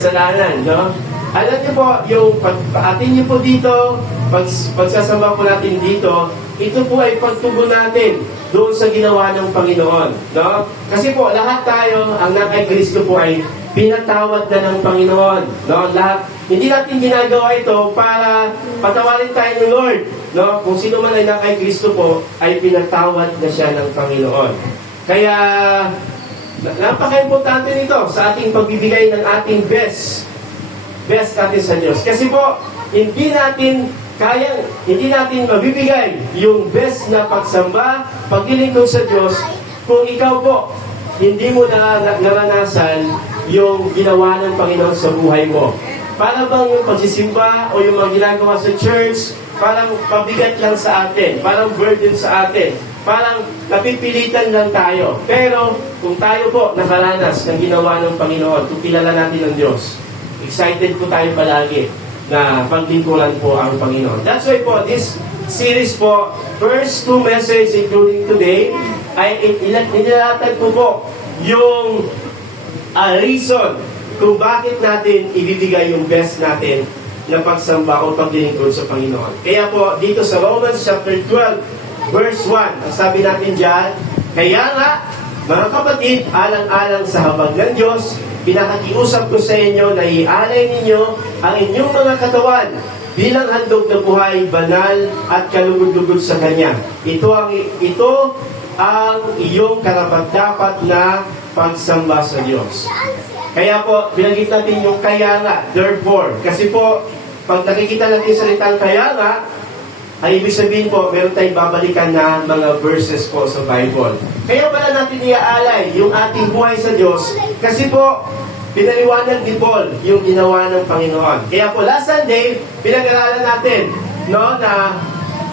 kasalanan, no? Alam niyo po, yung atin niyo po dito, pagsasamba po natin dito, ito po ay pagtugon natin doon sa ginawa ng Panginoon, no? Kasi po, lahat tayo, ang nakay Kristo po ay pinatawad na ng Panginoon, no? Lahat, hindi natin ginagawa ito para patawarin tayo ng Lord, no? Kung sino man ay nakay Kristo po, ay pinatawad na siya ng Panginoon. Kaya, napaka-importante nito sa ating pagbibigay ng ating best natin sa Diyos. Kasi po, hindi natin mabibigay yung best na pagsamba, paglilingkod sa Diyos, kung ikaw po, hindi mo naranasan yung ginawa ng Panginoon sa buhay mo. Para bang yung pagsisimba o yung mga ginagawa sa church, parang pabigat lang sa atin, parang burden sa atin, parang napipilitan lang tayo. Pero kung tayo po nakaranas ng ginawa ng Panginoon, kung kilala natin ang Diyos, excited po tayo palagi na paglingkuran po ang Panginoon. That's why po, this series po, first two messages including today, ay inilatag po yung reason kung bakit natin ibibigay yung best natin na pagsamba o paglingkod sa Panginoon. Kaya po, dito sa Romans chapter 12, verse 1, ang sabi natin dyan, kaya nga, mga kapatid, alang-alang sa habag ng Diyos, pinakakiusap ko sa inyo na ialay ninyo ang inyong mga katawan bilang handog na buhay, banal at kalugod-lugod sa Kanya. Ito ang iyong karapat-dapat na pagsamba sa Diyos. Kaya po, binanggit natin yung kaya nga, therefore. Kasi po, pag nakikita natin salitang kaya nga, ay ibig sabihin po, meron tayong babalikan na mga verses po sa Bible. Kaya pala natin iaalay yung ating buhay sa Diyos kasi po, pinaliwanag ni Paul yung ginawa ng Panginoon. Kaya po, last Sunday, pinag-aralan natin no, na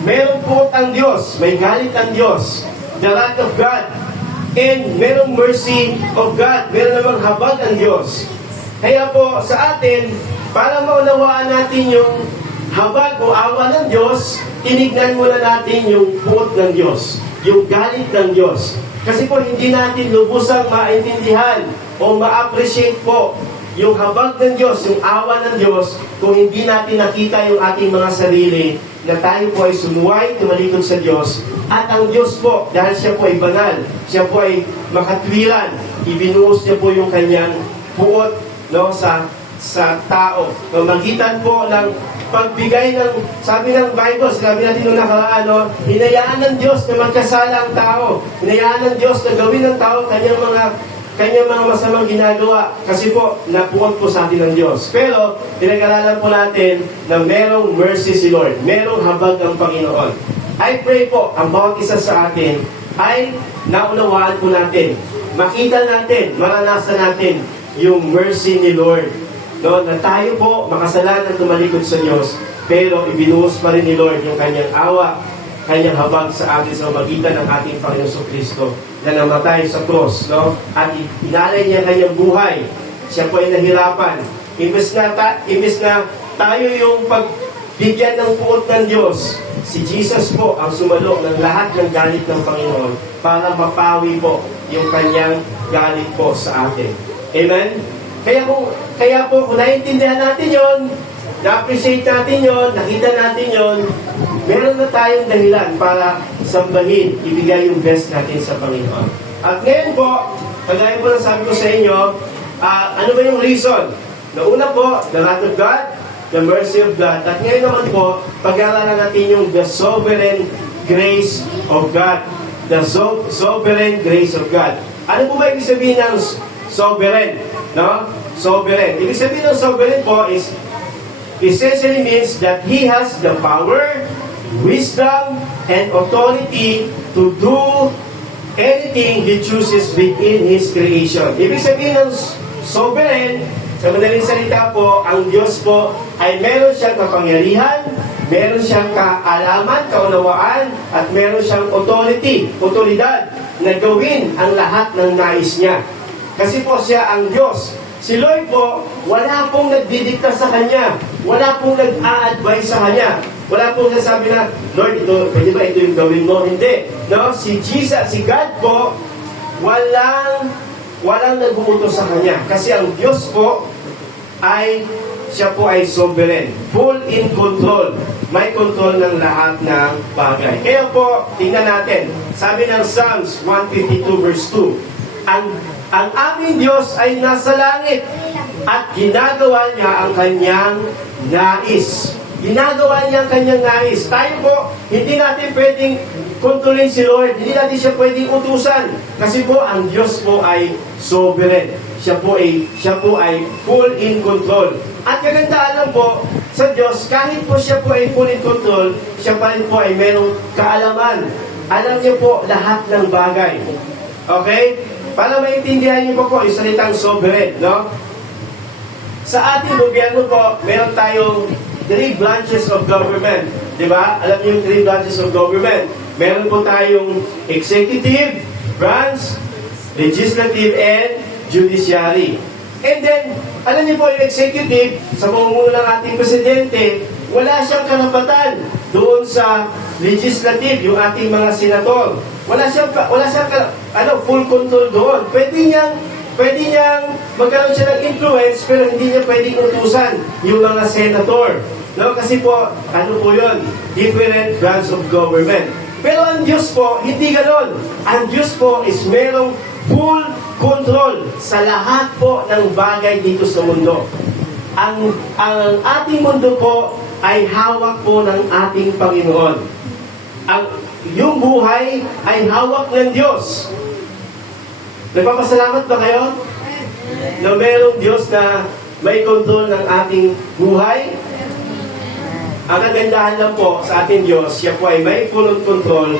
meron po ang Diyos, may galit ang Diyos, the wrath of God, and merong mercy of God, meron namang habag ang Diyos. Kaya po, sa atin, para maunawaan natin yung habag o awa ng Diyos, tinignan muna natin yung puot ng Diyos, yung galit ng Diyos. Kasi po, hindi natin lubusang maintindihan o ma-appreciate po yung habag ng Diyos, yung awa ng Diyos, kung hindi natin nakita yung ating mga sarili na tayo po ay sumuway, tumalikod sa Diyos. At ang Diyos po, dahil siya po ay banal, siya po ay makatwiran, ibinuhos niya po yung kanyang puot no, sa tao. Magitan po ng pagbigay ng, sabi ng Bible, sabi natin nung nakaraan, no, hinayaan ng Diyos na magkasala ang tao. Hinayaan ng Diyos na gawin ng tao kanyang mga masamang ginagawa. Kasi po, napuot po sa atin ng Diyos. Pero, pinag-aralan po natin na merong mercy si Lord. Merong habag ang Panginoon. I pray po, ang bawat isa sa atin ay naunawaan po natin. Makita natin, maranasan natin yung mercy ni Lord. No, na tayo po makasalanan tumalikod sa Diyos, pero ibinuhos pa rin ni Lord yung kanyang awa, kanyang habag sa atin sa magitan ng ating Panginoon Kristo na namatay sa cross, no? At inalay niya kanyang buhay. Siya po ay nahirapan. Imbes na tayo yung pagbigyan ng puot ng Diyos, si Jesus po ang sumalo ng lahat ng galit ng Panginoon para mapawi po yung kanyang galit po sa atin. Amen? Kaya po, kung naiintindihan natin yon, na-appreciate natin yon, nakita natin yon, meron na tayong dahilan para sambahin, ibigay yung best natin sa Panginoon. At ngayon po, kagaya po na sabi ko sa inyo, ano ba yung reason? Nauna po, the wrath of God, the mercy of God. At ngayon naman po, pag-aaralan natin yung the sovereign grace of God. The sovereign grace of God. Ano po ba ibig sabihin ng sovereign? No? Sovereign. Ibig sabihin ng sovereign po is essentially means that He has the power, wisdom, and authority to do anything He chooses within His creation. Ibig sabihin ng sovereign, sa madaling salita po, ang Diyos po ay meron siyang kapangyarihan, meron siyang kaalaman, kaunawaan, at meron siyang otoridad na gawin ang lahat ng nais niya. Kasi po siya ang Diyos. Si Lord po, wala pong nagdidikta sa Kanya. Wala pong nag-a-advise sa Kanya. Wala pong nasabi na, Lord, pwede ba ito yung gawin mo? Hindi. No? Si Jesus, si God po, walang nagbumuto sa Kanya. Kasi ang Diyos po, ay siya po ay sovereign, full in control. May control ng lahat ng bagay. Kaya po, tingnan natin. Sabi ng Psalms 152 verse 2, ang aming Diyos ay nasa langit at ginagawa niya ang kanyang nais. Ginagawa niya ang kanyang nais. Tayo po, hindi natin pwedeng kontrolin si Lord. Hindi natin siya pwedeng utusan. Kasi po, ang Diyos po ay sovereign. Siya po ay full in control. At kagandahan lang po sa Diyos, kahit po siya po ay full in control, siya pa rin po ay merong kaalaman. Alam niya po lahat ng bagay. Okay? Para maintindihan niyo po yung salitang sovereign, no? Sa ating gobyerno po, meron tayong 3 branches of government. Di ba? Alam niyo yung 3 branches of government. Meron po tayong executive branch, legislative, and judiciary. And then, alam niyo po yung executive, sa pamumuno ng ating presidente, wala siyang karapatan doon sa legislative, yung ating mga senator. Wala siyang full control doon. Pwede niyang magkaroon siya ng influence, pero hindi niya pwedeng utusan yung mga senator. No? Kasi po, yun? Different branch of government. Pero ang Diyos po, hindi ganon. Ang Diyos po is merong full control sa lahat po ng bagay dito sa mundo. Ang ating mundo po ay hawak po ng ating Panginoon. Yung buhay ay hawak ng Diyos. Nagpapasalamat ba kayo? Na merong Diyos na may control ng ating buhay? Ang kagandahan lang po sa ating Diyos, siya po ay may full control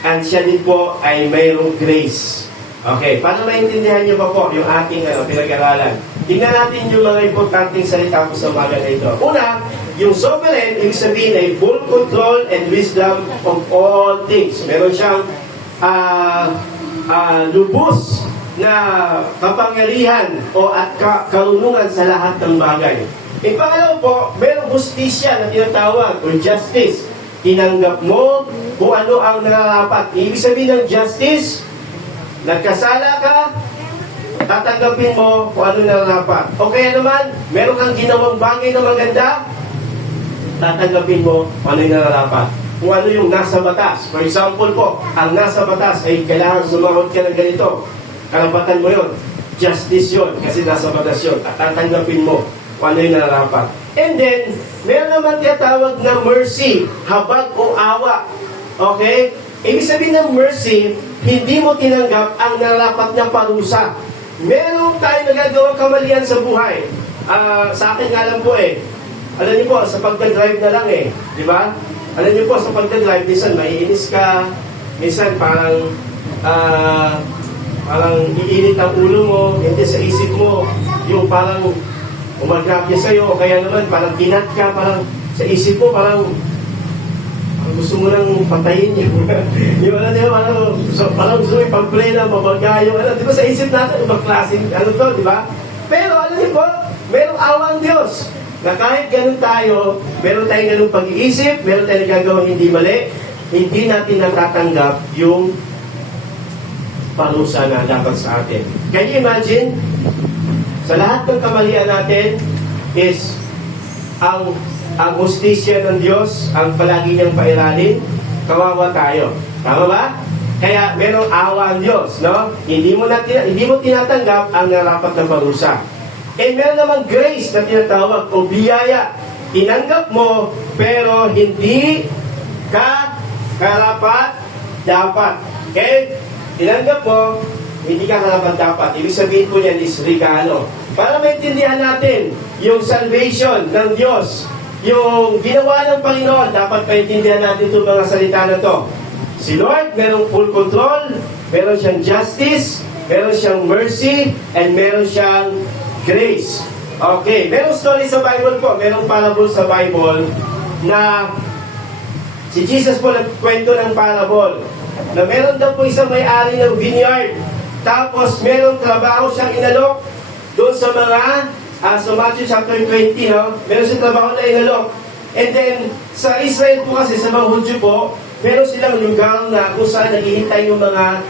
and siya din po ay mayroong grace. Okay, para maintindihan niyo pa po yung ating pinag-aralan. Tingnan natin yung mga importanteng salita po sa umaga na ito. Una, yung sovereign, ibig sabihin ay full control and wisdom of all things. Meron siyang lubos na kapangyarihan at karunungan sa lahat ng bagay. Pangalawa po, merong justisya na tinatawag o justice. Tinanggap mo kung ano ang nararapat. Ibig sabihin ng justice, nagkasala ka, tatanggapin mo kung ano nararapat. O kaya naman, meron kang ginawang bagay na maganda, tatanggapin mo kung ano yung nararapat. Kung ano yung nasa batas. For example po, ang nasa batas ay kailangan sumahod ka ng ganito. Karapatan mo yun. Justice yun. Kasi nasa batas yun. At tatanggapin mo kung ano yung nararapat. And then, meron naman tinatawag na mercy. Habag o awa. Okay? Ibig sabihin ng mercy, hindi mo tinanggap ang nararapat na parusa. Meron tayong nagagawang kamalian sa buhay. Sa akin nga lang po alam niyo po, sa pagdadrive na lang di ba? Alam niyo po, sa pagdadrive, minsan maiinis ka, minsan parang iinit ang ulo mo, hindi sa isip mo, yung parang umagrapya sa'yo, o kaya naman parang pinat ka, parang sa isip mo, parang gusto mo nang patayin yung parang gusto mo ipag-play na mabaga yung di ba sa isip natin, ibang klaseng di ba? Pero alam niyo po, merong awa ang Diyos na kahit ganun tayo, meron tayong ganung pag-iisip, meron tayong gagawang hindi mali, hindi natin natatanggap yung parusa na dapat sa atin. Can you imagine? Sa lahat ng kamalian natin is ang hustisya ng Diyos, ang palagi niyang pairalin, kawawa tayo. Tama ba? Kaya merong awa ang Diyos, no? Hindi mo tinatanggap ang narapat na parusa. Meron namang grace na tinatawag o biyaya. Tinanggap mo, pero hindi ka karapat dapat. Okay? Tinanggap mo, hindi ka karapat dapat. Ibig sabihin po niyan is regalo. Para maintindihan natin yung salvation ng Diyos, yung ginawa ng Panginoon, dapat maintindihan natin itong mga salita na to. Si Lord, merong full control, meron siyang justice, meron siyang mercy, and meron siyang grace. Okay, merong story sa Bible po, merong parable sa Bible na si Jesus po nagkwento ng parable na meron daw po isang may-ari ng vineyard, tapos merong trabaho siyang inalok doon sa mga sa Matthew chapter 20, meron siyang trabaho na inalok. And then, sa Israel po kasi, sa mga Hudyo po, meron silang lugar na kung saan naghihintay yung mga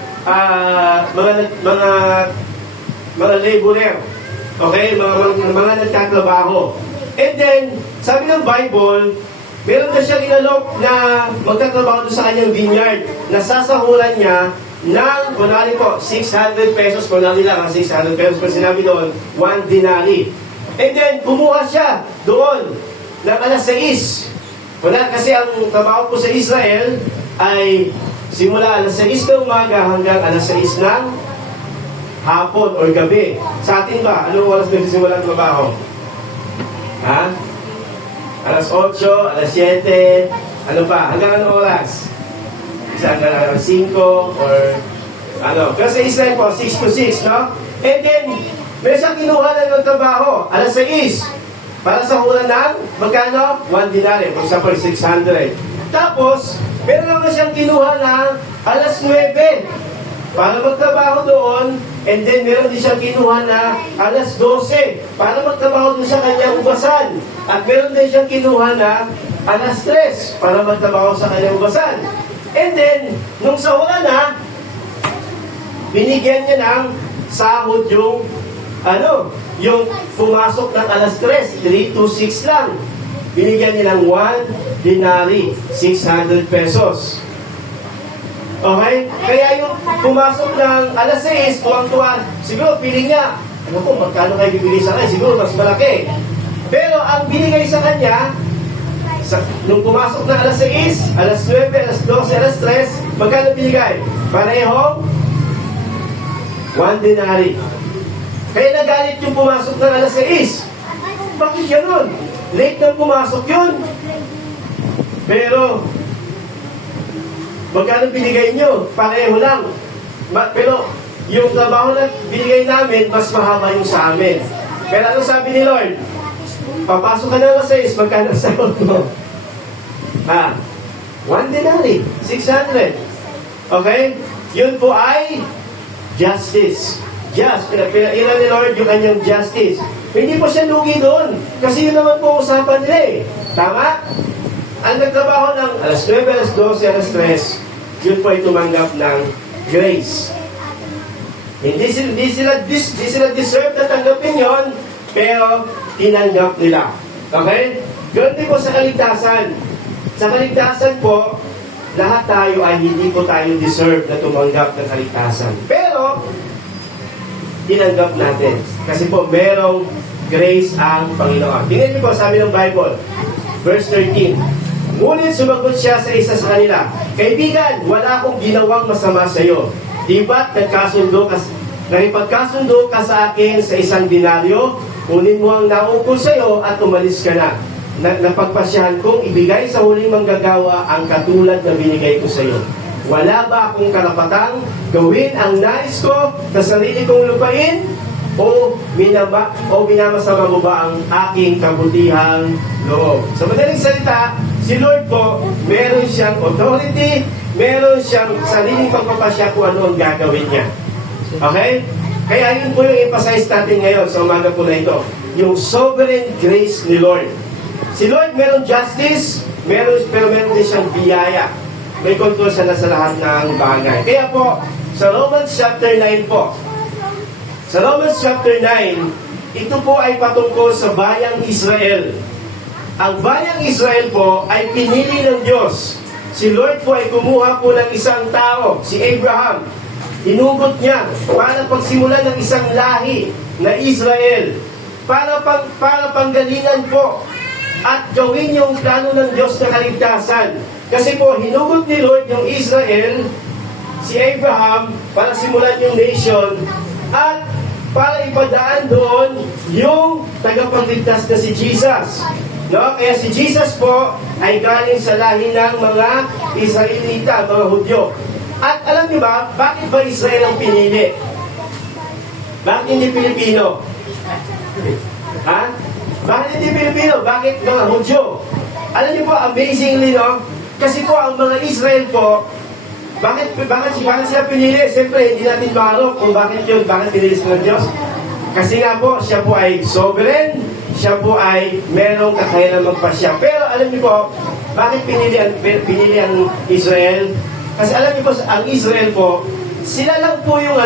laborer. Okay, mga nagtatrabaho. And then, sabi ng Bible, meron na siyang inalok na magtatrabaho doon sa kanyang vineyard. Nasasahuran niya ng, kunwari po, 600 pesos, kunwari lang, 600 pesos, kung sinabi doon, 1 denari. And then, kumuha siya doon ng alas 6. Kasi ang trabaho po sa Israel ay simula alas 6 ng umaga hanggang alas 6 ng hapon o gabi. Sa atin ba, anong oras nagsisimula ang trabaho? Ha? Alas 8, alas 7, ano pa? Hanggang anong oras? Hanggang alas 5 or ano? Pero sa Israel po, 6 to 6, no? And then, may isang kinuha na ng trabaho, alas 6. Para sa hula ng, magkano? 1 dinari, for example, 600. Tapos, meron naman siyang kinuha ng alas 9 para magtrabaho doon, and then meron din siyang kinuha na alas 12 para magtrabaho doon sa kanyang ubasan. At meron din siyang kinuha na alas 3 para magtrabaho sa kanyang ubasan. And then, nung sahura na, binigyan niya ng sahod yung pumasok ng alas 3 to 6 lang. Binigyan niya ng 1 denari, 600 pesos. Okay? Kaya yung pumasok ng alas 6, tuwang-tuwa, siguro piling niya, ano po, magkano kayo bibili sa kanya? Siguro mas malaki. Pero ang binigay sa kanya, nung pumasok ng alas 6, alas 9, alas 12, alas 3, magkano binigay? Parehong 1 denari. Kaya nagalit yung pumasok ng alas 6. Bakit ganun? Late nang pumasok yun. Pero, magkano binigay nyo? Pareho lang. Pero, yung trabaho na binigay namin, mas mahaba yung sa amin. Pero ano sabi ni Lord? Papasok ka na alas 6, magkano sa mo? 1 denari, 600. Okay? Yun po ay justice. Pinailan ni Lord yung kanyang justice. Hindi po siya lugi doon. Kasi yun naman po usapan nila eh. Tama? Ang nagtrabaho ng alas 9, alas 12, alas 3, yun po ay tumanggap ng grace. Hindi sila deserve na tanggapin yon, pero tinanggap nila. Okay? Ganun din po sa kaligtasan. Sa kaligtasan po, lahat tayo ay hindi po tayo deserve na tumanggap ng kaligtasan. Pero, tinanggap natin. Kasi po, merong grace ang Panginoon. Tingnan niyo po, sabi ng Bible, verse 13, ngunit sumagot siya sa isa sa kanila, kaibigan, wala akong ginawang masama sa iyo. Di ba't nakipagkasundo ka sa akin sa 1 denaryo, kunin mo ang naukol sa iyo at umalis ka na. Napagpasyahan kong ibigay sa huling manggagawa ang katulad na binigay ko sa iyo. Wala ba akong karapatang gawin ang nais ko sa sarili kong lupain? O minamasama mo ba ang aking kabutihang loob? Sa madaling salita, si Lord po, meron siyang authority, meron siyang sariling pagpapasya kung ano ang gagawin niya. Okay? Kaya yun po yung emphasize natin ngayon sa umaga po na ito. Yung sovereign grace ni Lord. Si Lord meron justice, pero meron din siyang biyaya. May control siya na sa lahat ng bagay. Kaya po, sa Romans chapter 9 po, sa Romans chapter 9, ito po ay patungkol sa bayang Israel. Ang bayang Israel po ay pinili ng Diyos. Si Lord po ay kumuha po ng isang tao, si Abraham. Hinugot niya para pagsimulan ng isang lahi na Israel. Para panggalingan po at gawin yung plano ng Diyos na kaligtasan. Kasi po, hinugot ni Lord yung Israel, si Abraham, para simulan yung nation, at para ipadaan doon yung tagapagligtas na si Jesus. No? Kaya si Jesus po ay galing sa lahi ng mga Israelita, mga Hudyo. At alam niyo ba, bakit ba Israel ang pinili? Bakit hindi Pilipino? Ha? Bakit hindi Pilipino? Bakit mga Hudyo? Alam niyo po, amazingly, no? Kasi po, ang mga Israel po, bakit sila pinili? Siyempre, hindi natin maharap kung bakit yun, bakit pinili sila ng Diyos. Kasi nga po, siya po ay sovereign, siya po ay merong kakayanan magpasya. Pero alam niyo po, bakit pinili ang Israel? Kasi alam niyo po, ang Israel po, sila lang po yung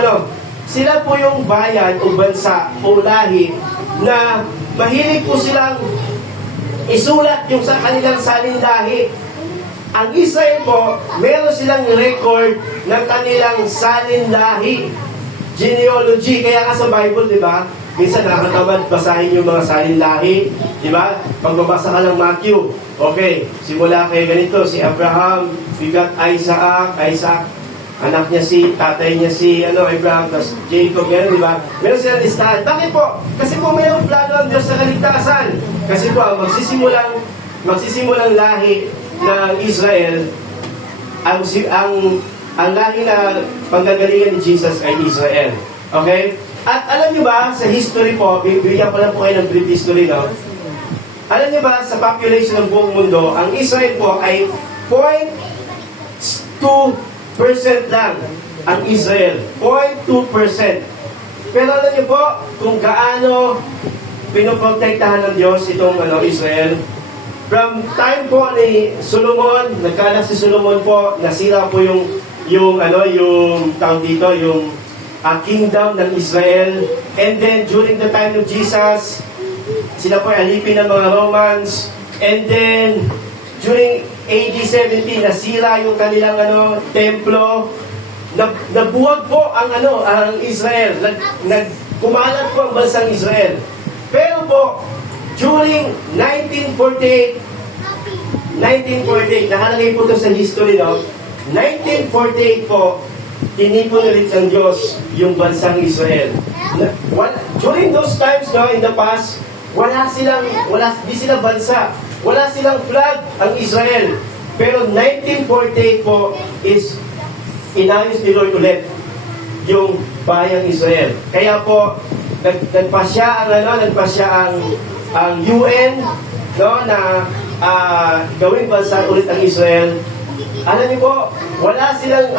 sila po yung bayan o bansa o lahi na mahilig po silang isulat yung sa kanilang salinlahi. Ang Israel po, meron silang record ng kanilang salinlahi, genealogy. Kaya nga sa Bible, di ba? Minsan nakakatamad basahin yung mga salinlahi, di ba? Pagbabasa ka ng Matthew, okay, simula kay ganito, si Abraham, bigat Isaac, anak niya tatay niya Abraham, tapos Jacob, gano'n, di ba? Meron silang listahan. Bakit po? Kasi po mayroong plano ang Diyos sa kaligtasan. Kasi po, magsisimulang lahi ng Israel, ang lahi na panggagalingan ni Jesus ay Israel. Okay? At alam niyo ba, sa history po, bibigyan ko lang po kayo ng brief history, no? Alam niyo ba, sa population ng buong mundo, ang Israel po ay 0.2% lang ang Israel. 0.2%. Pero alam niyo po, kung gaano pinoprotektahan ng Diyos itong Israel, from time po ni Solomon, nagkaanak si Solomon po, nasira po yung tawag dito, yung kingdom ng Israel. And then, during the time of Jesus, sila po ay alipin ng mga Romans. And then, during AD 70, nasira yung kanilang templo. Nabuwag po ang Israel. Kumalat po ang bansang Israel. Pero po, during 1948, nakalagay po ito sa history, no? 1948 po, tinipon ulit ng Diyos yung bansang Israel. During those times, no, in the past, di sila bansa. Wala silang flag ang Israel. Pero 1948 po is inayos ni Lord ulit yung bayang Israel. Kaya po, nagpasya ang UN, no, na gawing bansa ulit ang Israel. Alam niyo po, wala silang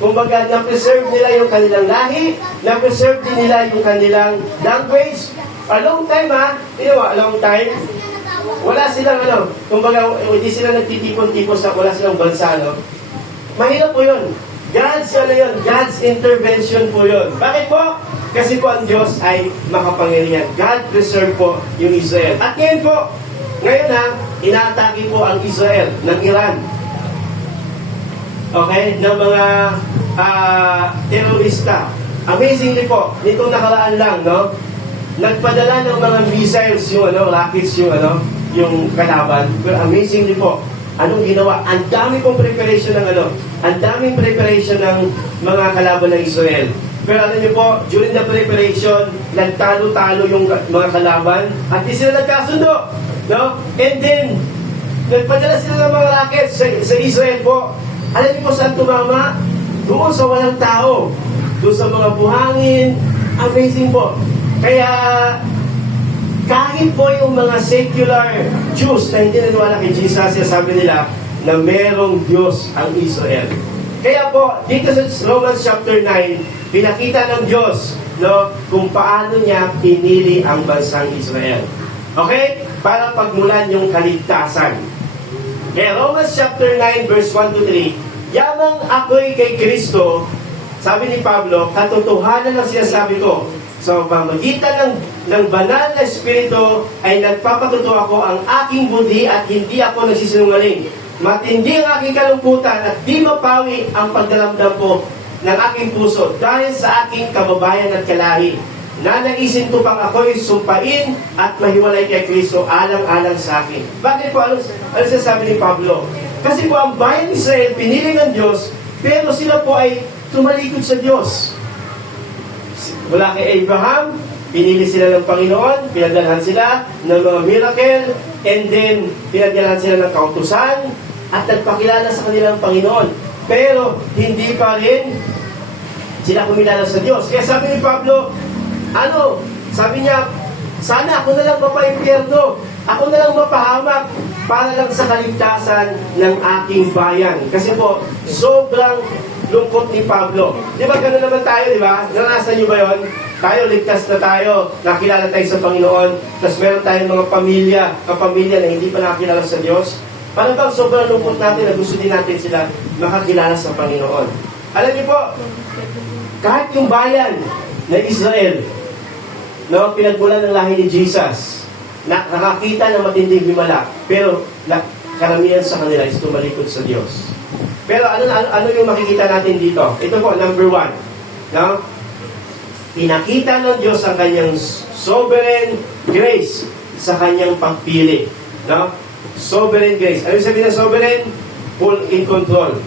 kumbaga, na-preserve nila yung kanilang lahi, na-preserve din nila yung kanilang language. A long time, a long time. Wala silang kumbaga, hindi sila nagtitipon-tipon wala silang bansa, Mahirap po yun. God's intervention po yun. Bakit po? Kasi po ang Diyos ay makapangyarihan. God preserve po yung Israel. At ngayon inaatake po ang Israel ng Iran. Okay? Ng mga terorista. Amazingly po, nitong nakaraan lang, no? Nagpadala ng mga missiles rockets yung kalaban. Pero amazingly po, anong ginawa? Ang dami pong preparation ng mga kalaban ng Israel. Pero alam niyo po, during the preparation, nagtalo-talo yung mga kalaban at di sila nagkasundo. No? And then, nagpadala sila ng mga rockets sa Israel po. Alam niyo po saan tumama? Doon sa walang tao. Doon sa mga buhangin. Amazing po. Kaya, kahit po yung mga secular Jews na hindi naniwala kay Jesus, sabi nila na merong Diyos ang Israel. Kaya po, dito sa Romans chapter 9, pinakita ng Diyos kung paano niya pinili ang bansang Israel. Okay? Para pagmulan yung kaligtasan. Kaya Romans chapter 9 verse 1 to 3, yamang ako'y kay Kristo, sabi ni Pablo, katotohanan ang sinasabi ko. So, pamagitan ng banal na Espiritu ay nagpapatuto ako ang aking budi at hindi ako nagsisinungaling. Matindi ang aking kalungkutan at di mapawi ang pagdaramdam ko ng aking puso dahil sa aking kababayan at kalahi. Nanaisin ko pang ako'y sumpain at mahiwalay kay Kristo alang-alang sa akin. Bakit po? Ano sasabi ni Pablo? Kasi po ang bayan ni Israel pinili ng Diyos, pero sila po ay tumalikod sa Diyos. Mula kay Abraham, pinili sila ng Panginoon, pinadalhan sila ng mga miracle, and then pinadalhan sila ng kautusan, at nagpakilala sa kanilang Panginoon. Pero hindi pa rin sila kumilala sa Diyos. Kaya sabi ni Pablo, sabi niya, sana ako na lang mapaimpyerno, ako na lang mapahamak para lang sa kaligtasan ng aking bayan. Kasi po, sobrang lungkot ni Pablo. Di ba gano'n naman tayo, di ba? Naranasan niyo ba yun? Tayo, ligtas na tayo, nakilala tayo sa Panginoon, tapos meron tayong mga kapamilya na hindi pa nakilala sa Diyos. Para bang sobrang lungkot natin na gusto din natin sila makakilala sa Panginoon. Alam niyo po, Kahit yung bayan ng Israel, no, pinagmulan ng lahi ni Jesus, nakakita ng matinding himala, pero karamihan sa kanila is tumalikod sa Diyos. Pero ano yung makikita natin dito? Ito po, number 1. No? Pinakita ng Diyos ang kanyang sovereign grace sa kanyang pagpili. No? Sovereign grace. Ano yung sabihin ng sovereign? Full in control.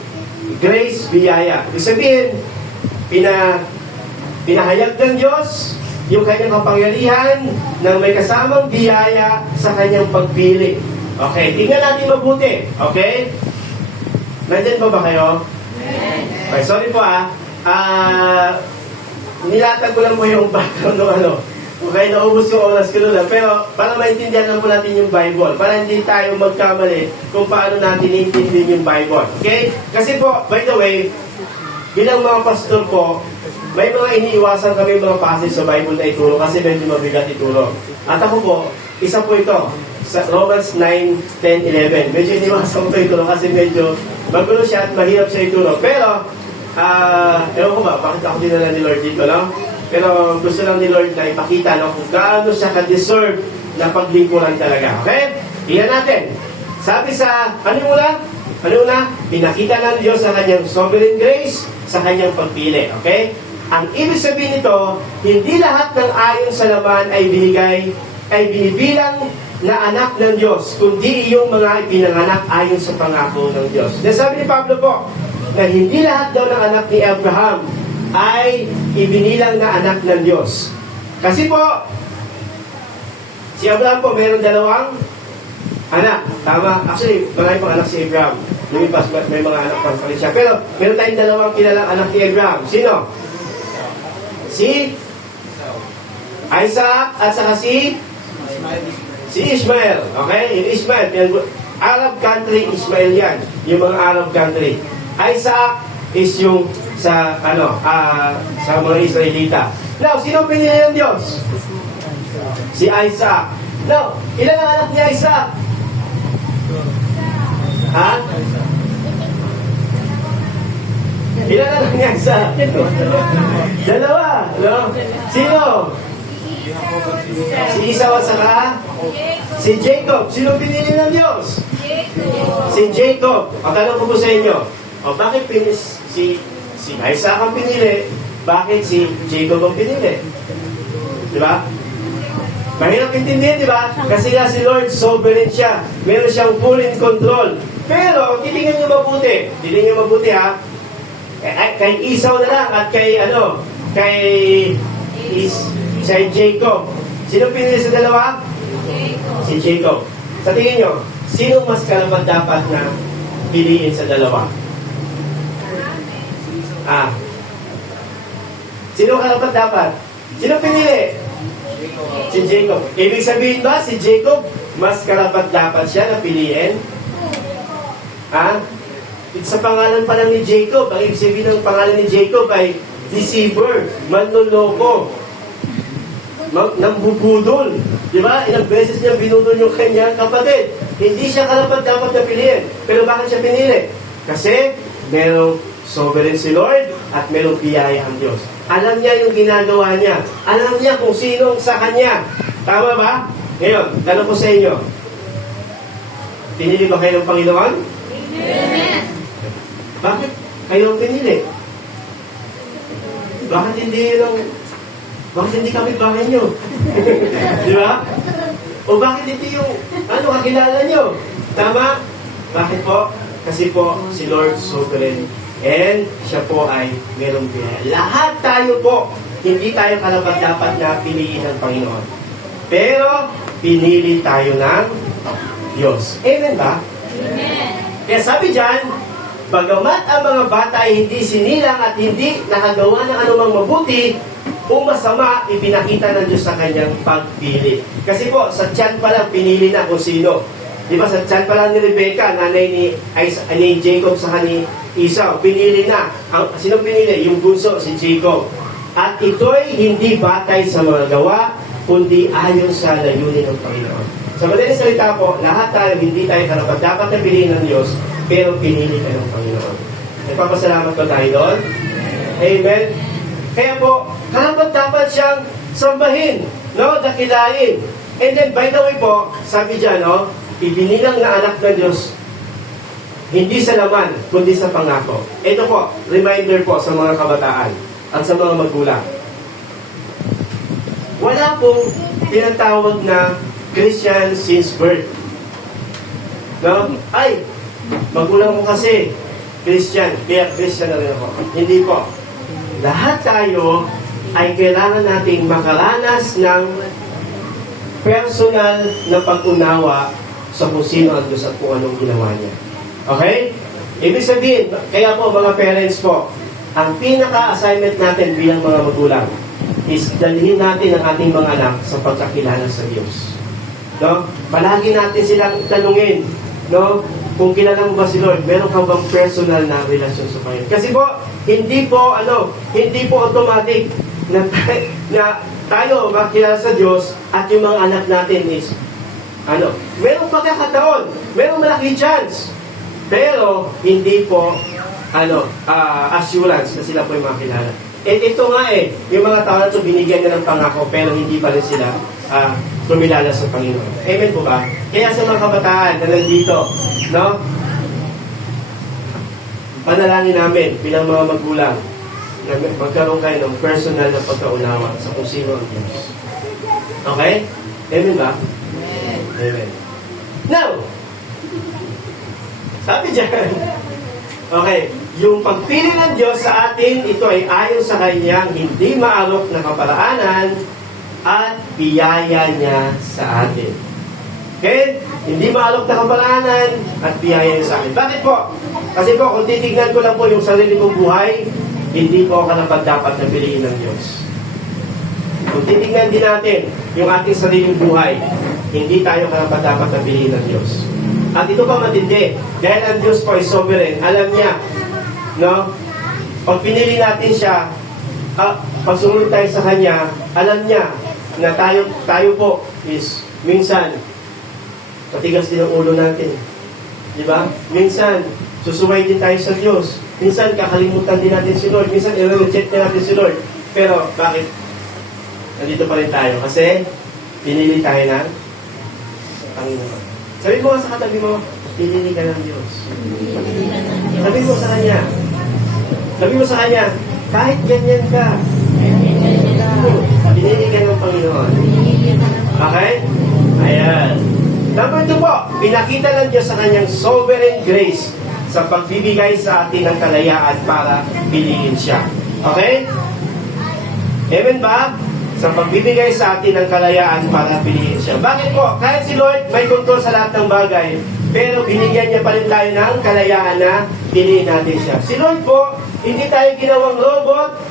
Grace, biyaya. Ibig sabihin, pinahayag ng Diyos yung kanyang kapangyarihan ng may kasamang biyaya sa kanyang pagpili. Okay, tingnan natin mabuti. Okay? Nandyan pa ba kayo? Okay, sorry po nilatag ko lang po yung background ng ano. Okay, naubos yung oras ko na. Pero para maintindihan lang po natin yung Bible. Para hindi tayo magkamali kung paano natin intindihin yung Bible. Okay? Kasi po, by the way, bilang mga pastor po, may mga iniiwasan kami mga passage sa Bible na ituro kasi medyo mabigat ituro. At ako po, isa po ito, sa Romans 9, 10, 11. Medyo iniiwasan ko ituro kasi medyo magulo siya at mahirap siya ituro. Pero, ewan ko ba, bakit ako dinala ni Lord dito, no? Pero gusto lang ni Lord na ipakita, no, kung gaano siya ka-deserve na paglingkuran talaga. Okay? Tingnan natin. Sabi sa, ano una? Pinakita ng Diyos ang kanyang sovereign grace sa kanyang pagpili. Okay? Ang ibig sabihin nito, hindi lahat ng ayon sa laman ay binibilang na anak ng Diyos, kundi iyong mga ipinanganak ayon sa pangako ng Diyos. Nasabi ni Pablo po, na hindi lahat daw ng anak ni Abraham ay ibinilang na anak ng Diyos. Kasi po, si Abraham po, mayroong 2 anak. Tama? Actually, marami pang anak si Abraham. Lumipas, may mga anak pang palit siya. Pero, meron tayong 2 kilalang anak ni Abraham. Sino? Si Isaac at saka si Ishmael. Okay? Yung Ishmael. Arab country, Ishmael yan. Yung mga Arab country. Isaac is yung sa mga Israelita. Now, sino pinili ng Diyos? Si Isaac. Now, ilan ang anak ni Isaac? Ha? Ilan ang anak ni Isaac? 2. No? Sino? Si Esau at saka? Si Jacob. Sino pinili ng Diyos? Si Jacob. Tanong ko po sa inyo, bakit si Isaac ang pinili? Bakit si Jacob ang pinili? Di ba? Mahirap intindihin, di ba? Kasi nga si Lord sovereign siya. Meron siyang full in control. Pero, titingnan niyo mabuti. Titingnan niyo mabuti, ha? Kay Esau na lang at kay Jacob. Sino pinili sa dalawa? Si Jacob. Sa tingin niyo, sino mas karapat dapat na piliin sa dalawa? Sino karapat dapat? Sino pinili? Si Jacob. Ibig sabihin ba, si Jacob, mas karapat dapat siya na piliin? Sa pangalan pa lang ni Jacob, ang ibig sabihin ng pangalan ni Jacob ay deceiver, manloloko, nambubudol. Di ba? Ilang beses niya binudol yung kanyang kapatid. Hindi siya karapat dapat na piliin. Pero bakit siya pinili? Kasi merong sovereign si Lord at merong biyaya ang Diyos. Alam niya yung ginagawa niya. Alam niya kung sino sa Kanya. Tama ba? Ngayon, tanong ko sa inyo. Pinili ba kayo ng Panginoon? Amen. Bakit kayo pinili? Bakit hindi kami bahay nyo? Di ba? O bakit hindi yung kakilala nyo? Tama? Bakit po? Kasi po, si Lord sovereign. And siya po ay merong biyaya. Lahat tayo po, hindi tayo karapat-dapat na piliin ng Panginoon. Pero, pinili tayo ng Diyos. Amen ba? Amen. Kaya sabi dyan, bagamat ang mga bata ay hindi sinilang at hindi nakagawa ng anumang mabuti, o masama, ipinakita ng Diyos sa kanyang pagpili. Kasi po, sa tiyan pa lang, pinili na kung sino. Di ba, sa tiyan pa lang ni Rebecca, nanay ni Jacob sa ni Esau, pinili na. Sino pinili? Yung bunso, si Jacob. At ito'y hindi batay sa mga gawa, kundi ayon sa layunin ng Panginoon. Sa madaling salita po, lahat tayo, hindi tayo karapat-dapat na piliin ng Diyos, pero pinili tayo ng Panginoon. Nagpapasalamat ko tayo doon. Amen. Kaya po, dapat siyang sambahin, no? Dakilain. And then, by the way po, sabi dyan, no? Ibinilang na anak ng Diyos, hindi sa laman, kundi sa pangako. Ito po, reminder po sa mga kabataan at sa mga magulang. Wala pong tinatawag na Christian since birth. No? Ay, magulang mo kasi Christian, kaya Christian na rin ako. Hindi po. Lahat tayo ay kailangan nating makaranas ng personal na pag-unawa sa kung sino ang Diyos at kung anong ginawa niya. Okay? Ibig sabihin, kaya po mga parents po, ang pinaka-assignment natin bilang mga magulang is dalhin natin ang ating mga anak sa pagkakilala sa Diyos. No? Palagi natin silang tanungin, no? Kung kilala mo ba si Lord, meron ka bang personal na relasyon sa Panginoon? Kasi po, hindi po automatic na tayo makilala sa Diyos at yung mga anak natin is, merong pagkakataon, merong malaking chance. Pero, hindi po, assurance na sila po yung makilala. Ito nga yung mga tao na ito, binigyan na ng pangako, pero hindi pa rin sila tumilala sa Panginoon. Amen po ba? Kaya sa mga kabataan na nandito, no? Panalangin namin bilang mga magulang na magkaroon kayo ng personal na pagkaunawa sa kung sino ang Diyos. Okay? Amen ba? Amen. Now, sabi dyan, okay, yung pagpili ng Diyos sa atin, ito ay ayon sa kanyang hindi maalok na kaparaanan at biyaya niya sa atin. Okay? Hindi maalok na kaparaanan at biyaya niya sa atin. Bakit po? Kasi po, kung titignan ko lang po yung sarili kong buhay, hindi po ako dapat na piliin ng Diyos. Kung titignan din natin yung ating sariling buhay, hindi tayo dapat na piliin ng Diyos. At ito pa matindi, dahil ang Diyos po ay sovereign, alam niya, no? Pag pinili natin siya, pag sumunod tayo sa Kanya, alam niya na tayo po is minsan patigas din ang ulo natin. Di ba? Minsan, susuway din tayo sa Diyos. Minsan, kakalimutan din natin si Lord. Minsan, i-reject na natin si Lord. Pero, bakit? Nandito pa rin tayo. Kasi, pinili tayo ng Panginoon. Sabi mo sa katabi mo, pinili ka ng Diyos. Sabi mo sa Kanya. Sabi mo sa Kanya, kahit ganyan ka, pinili ka ng Panginoon. Okay? Ayan. Number 2 po, pinakita ng Diyos sa Kanyang sovereign grace sa pagbibigay sa atin ng kalayaan para piliin siya. Okay? Amen ba? Sa pagbibigay sa atin ng kalayaan para piliin siya. Bakit po? Kahit si Lord may kontrol sa lahat ng bagay, pero binigyan niya pa rin tayo ng kalayaan na piliin natin siya. Si Lord po, hindi tayo ginawang robot,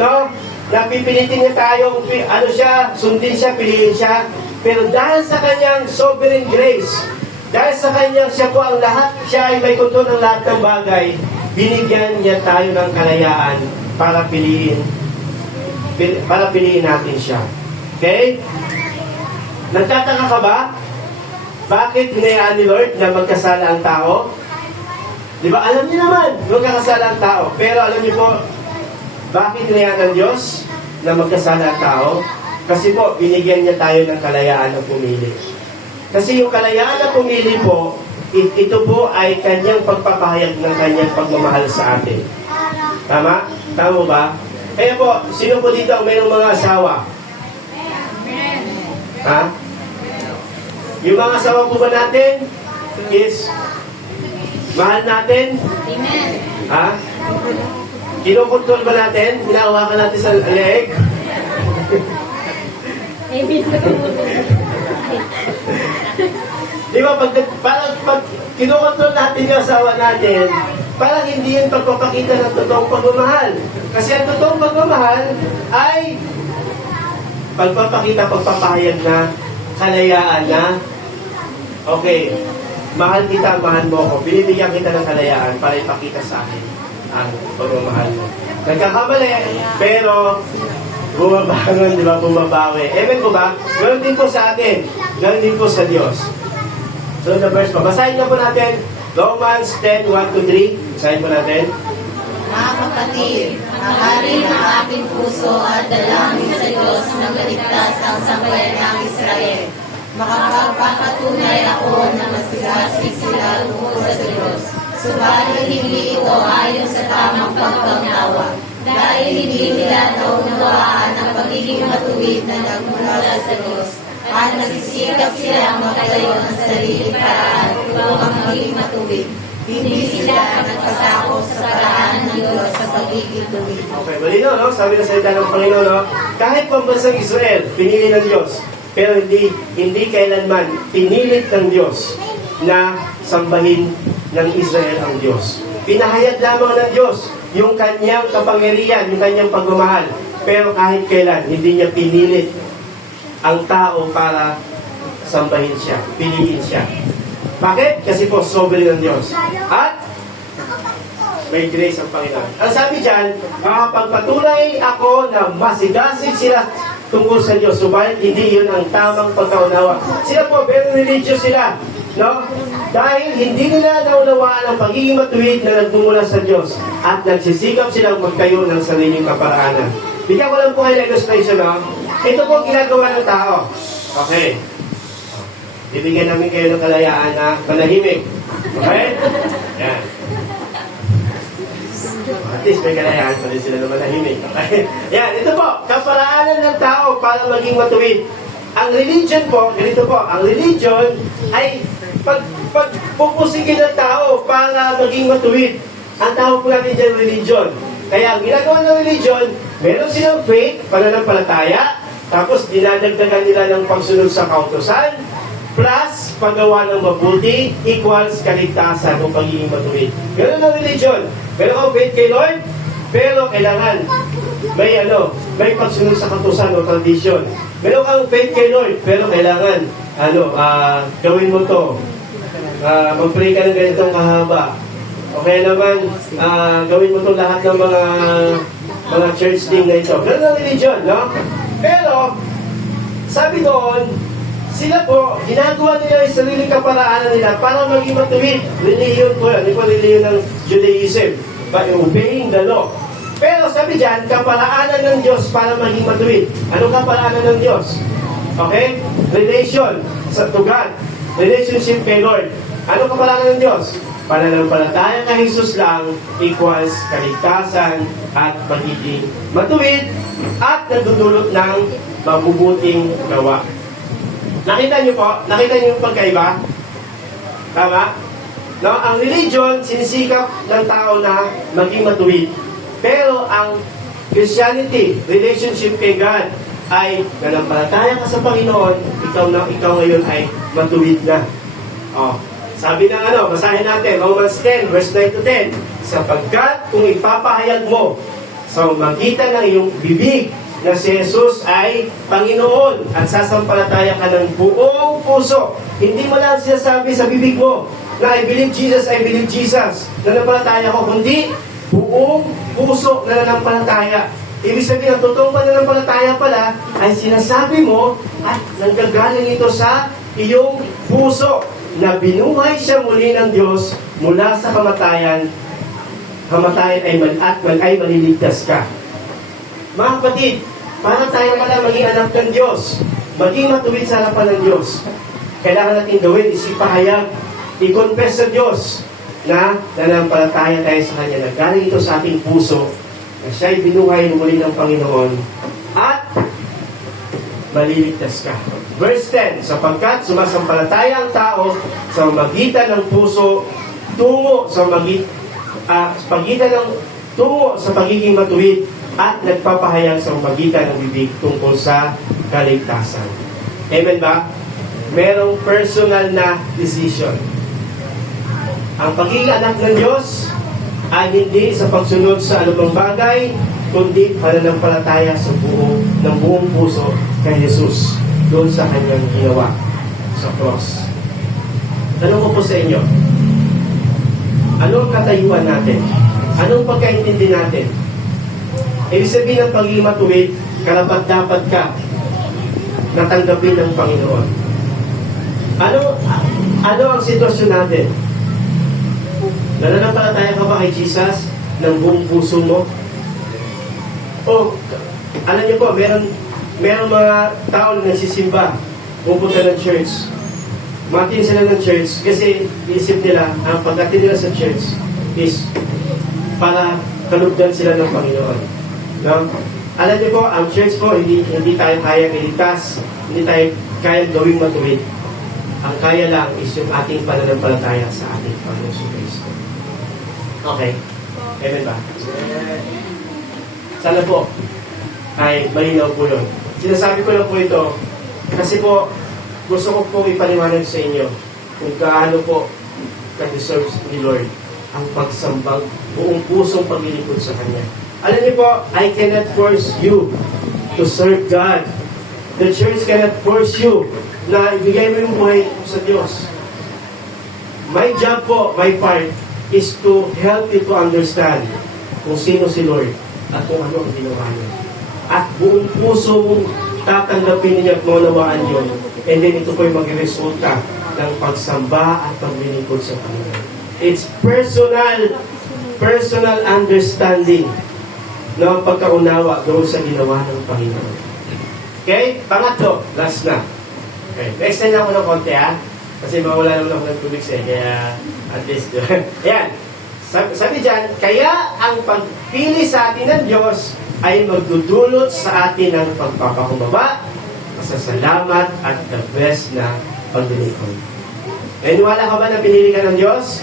no? Napipilitin niya tayong, sundin siya, piliin siya. Pero dahil sa kanyang sovereign grace, dahil sa kanyang siya po ang lahat, siya ay may kontrol ng lahat ng bagay, binigyan niya tayo ng kalayaan para piliin natin siya. Okay? Nagtataka ka ba? Bakit hinayaan ni Lord na magkasala ang tao? Di ba? Alam niyo naman, magkakasala ang tao. Pero alam niyo po, bakit hinayaan ng Diyos na magkasala ang tao? Kasi po, binigyan niya tayo ng kalayaan na pumili. Kasi yung kalayaan na pumili po, ito po ay kanyang pagpapahayag ng kanyang pagmamahal sa atin. Tama? Tama ba? Kaya po, sino po dito ang mayroong mga asawa? Ha? Yung mga asawa po ba natin is mahal natin? Amen. Ha? Kinukontrol ba natin? Hinahawakan natin sa leeg? Amen. Di ba, pag kinukontrol natin yung asawa natin, parang hindi yun pagpapakita ng totoong pagmamahal. Kasi ang totoong pagmamahal ay pagpapahayag na kalayaan na, okay, mahal kita, mahal mo ako, binibigyan kita ng kalayaan para ipakita sa akin ang pagmamahal mo. Nagkakamali, pero bumabangon, di ba, bumabawi. Amen po ba? Ganoon din po sa atin. Ganoon din po sa Diyos. So, the verse pa. Basahin na po natin Romans 10:1-3. Basahin po natin. Mga kapatid, Mahalin ang aking puso at dalangin sa Diyos na maligtas ang sambayan ng Israel. Makakapagpatunay ako na masigasig sila tungkol sa Diyos. Subalit hindi ito ayon sa tamang pagkaunawa. Dahil hindi nila naunawaan ang pagiging matuwid na nagmula sa Diyos. At nagsisikap silang magtayo ng sariling paraan upang maging matuwid. Hindi sila nagpasakop sa paraan ng Diyos sa pagiging tuwid. Okay, malino, no? Sabi ng salita ng Panginoon, no? Kahit pambansang Israel, pinili ng Diyos. Pero hindi kailanman pinilit ng Diyos na sambahin ng Israel ang Diyos. Pinahayag lamang ng Diyos yung kanyang kapangyarihan, yung kanyang pagmamahal. Pero kahit kailan, hindi niya pinilit ang tao para sambahin siya, piliin siya. Bakit? Kasi po, sovereign ng Diyos. At may grace ang Panginoon. Ang sabi dyan, makapagpatunay ako na masigasig sila tungkol sa Diyos. Subalit, hindi yun ang tamang pagkaunawa. Sila po, very religious sila. No? Dahil hindi nila naunawaan ang pagiging matuwid na nagmumula sa Diyos at nagsisikap silang magtayo ng sariling kaparaanan. Bigyan ko lang po kayo illustration, no? Ito po ang ginagawa ng tao. Okay. Bibigyan namin kayo ng kalayaan na manahimik. Okay? Yan. At least may kalayaan pa rin sila na manahimik. Okay? Yan. Ito po, kaparaanan ng tao para maging matuwid. Ang religion po, ganito po, ang religion ay pagpupusigin ng tao para maging matuwid. Ang tawag po natin dyan religion. Kaya ang ginagawa ng religion, meron silang faith, pananampalataya, tapos dinadagdagan nila ng pagsunod sa kautusan, plus paggawa ng mabuti equals kaligtasan o pagiging matuwid. Ganun ang religion. Meron kang faith kay Lord, pero kailangan may pagsunod sa kautusan o tradisyon. Meron kang faith kay Lord, pero kailangan gawin mo to. Mag-pray ka ng ganitong kahaba. Okay naman, gawin mo to lahat ng mga church thing na ito. Ganun ang religion, no? Pero, sabi doon, sila po, ginagawa nila yung sariling kaparaanan nila para maging matuwid. Religion po yan. Hindi po religion ng Judaism. By obeying the law. Pero sabi dyan, kaparaanan ng Diyos para maging matuwid. Anong kaparaanan ng Diyos? Okay? Relation to God. Relationship kay Lord. Anong kaparaanan ng Diyos? Pananampalataya kay Jesus lang equals kaligtasan at pagiging matuwid at nagdudulot ng mabubuting gawa. Nakita niyo po? Nakita niyo yung pagkaiba? Tama? No, ang religion, sinisikap ng tao na maging matuwid. Pero ang Christianity, relationship kay God, ay nanampalataya ka sa Panginoon, ikaw ngayon ay matuwid na. Oh, sabi ng basahin natin, Romans 10, verse 9 to 10, sapagkat kung ipapahayag mo sa magitan ng iyong bibig na si Jesus ay Panginoon at sasampalataya ka ng buong puso. Hindi mo lang sinasabi sa bibig mo na I believe Jesus, nanampalataya ko, kundi buong puso na nanampalataya. Ibig sabihin, ang totoong pananampalataya pala ay sinasabi mo at nanggagaling ito sa iyong puso na binuhay siya muli ng Diyos mula sa kamatayan. Kamatayan ay maliligtas ka. Mga kapatid, para tayo pala maging anak ng Diyos, maging matuwid sa harapan ng Diyos, kailangan natin gawin, isipahayag, i-confess sa Diyos na nanampalataya tayo sa Kanya, na galing ito sa ating puso, na siya'y binuhay muli ng Panginoon, at maliligtas ka. Verse 10, sapagkat sumasampalataya ang tao sa magitan ng puso tungo sa tungo sa pagiging matuwid at nagpapahayag sa magitan ng bibig tungkol sa kaligtasan. Amen ba? Merong personal na decision. Ang pagiging anak ng Diyos ay hindi sa pagsunod sa anumang bagay, kundi pananampalataya sa buong puso kay Jesus doon sa kanyang ginawa sa cross. Tanong ko po sa inyo, anong katayuan natin? Anong pagkaintindi natin? Ibig sabihin ng pagiging matuwid, karapat-dapat ka natanggapin ng Panginoon. Ano ang sitwasyon natin? Nananampalataya ka ba kay Jesus ng buong puso mo? O, alam niyo po, meron mga tao na nagsisimba, pupunta ng church. Matin sila ng church kasi isip nila, ang pagdating nila sa church is para kalugdan sila ng Panginoon. No? Alam niyo po, ang church po, hindi tayo kayang iligtas, hindi tayo kayang gawing matuwid. Ang kaya lang is yung ating pananampalataya sa ating Panginoon Kristo. Okay? Amen ba? Sana po ay malinaw po yun. Sinasabi ko lang po ito kasi po gusto ko po ipaliwanag sa inyo kung gaano po ka-deserve ni Lord ang pagsambang buong pusong paglilingkod sa Kanya. Alam niyo po, I cannot force you to serve God. The church cannot force you na ibigay mo yung buhay sa Diyos. My job po, my part, is to help you to understand kung sino si Lord at kung ano ang ginawa niya. At buong pusong tatanggapin niya at maunawaan yun. And then ito po yung mag-resulta ng pagsamba at paglilingkod sa Panginoon. It's personal understanding ng pagkaunawa doon sa ginawa ng Panginoon. Okay? Pangatlo, last na. Okay. Extend lang ako ng konti ha. Kasi mawala naman ako ng tubig kaya at least. Ayan. Sabi dyan, kaya ang pagpili sa atin ng Diyos ay magdudulot sa atin ng pagpapakumbaba, pasasalamat at the best na paglilingkod. Naniwala ka ba na pinili ka ng Diyos?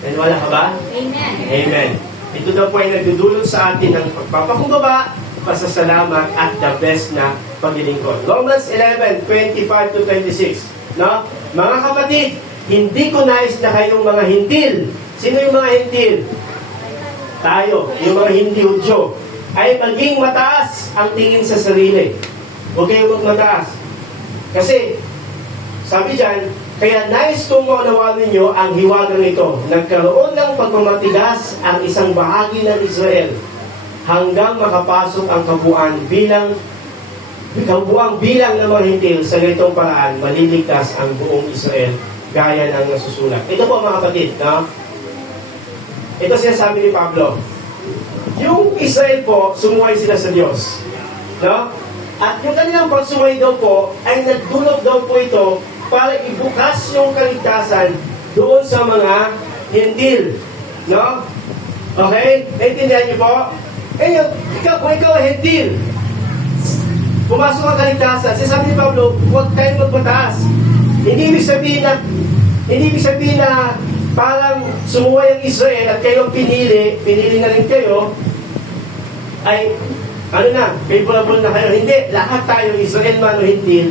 Naniwala ka ba? Amen. Amen. Ito daw po ay nagdudulot sa atin ng pagpapakumbaba, pasasalamat at the best na paglilingkod. Romans 11:25-26. No? Mga kapatid, hindi ko nais na kayong mga hintil. Sino yung mga hintil? Tayo, yung mga hindi Hudyo, ay maging mataas ang tingin sa sarili. Huwag kayong magmataas. Kasi, sabi dyan, kaya nais kong maunawaan ninyo ang hiwagang ito. Nagkaroon ng pagmamatigas ang isang bahagi ng Israel hanggang makapasok ang kabuuan bilang ng mga hintil. Sa ganitong paraan, maliligtas ang buong Israel gaya ng nasusulat. Ito po mga kapatid, no? Ito sinasabi ni Pablo. Yung Israel po, sumuway sila sa Diyos. No? At yung kanilang pagsuway daw po, ay nagdulot daw po ito para ibukas yung kaligtasan doon sa mga hintil. No? Okay? Naintindihan niyo po? Eh, kung ikaw ay hintil, pumasok ang kaligtasan. Sabi ni Pablo, huwag kayong magmataas. Hindi ibig sabihin na parang sumuway ang Israel at kayo pinili na rin kayo, ay, favorable na kayo. Hindi, lahat tayo, Israel man o hindi,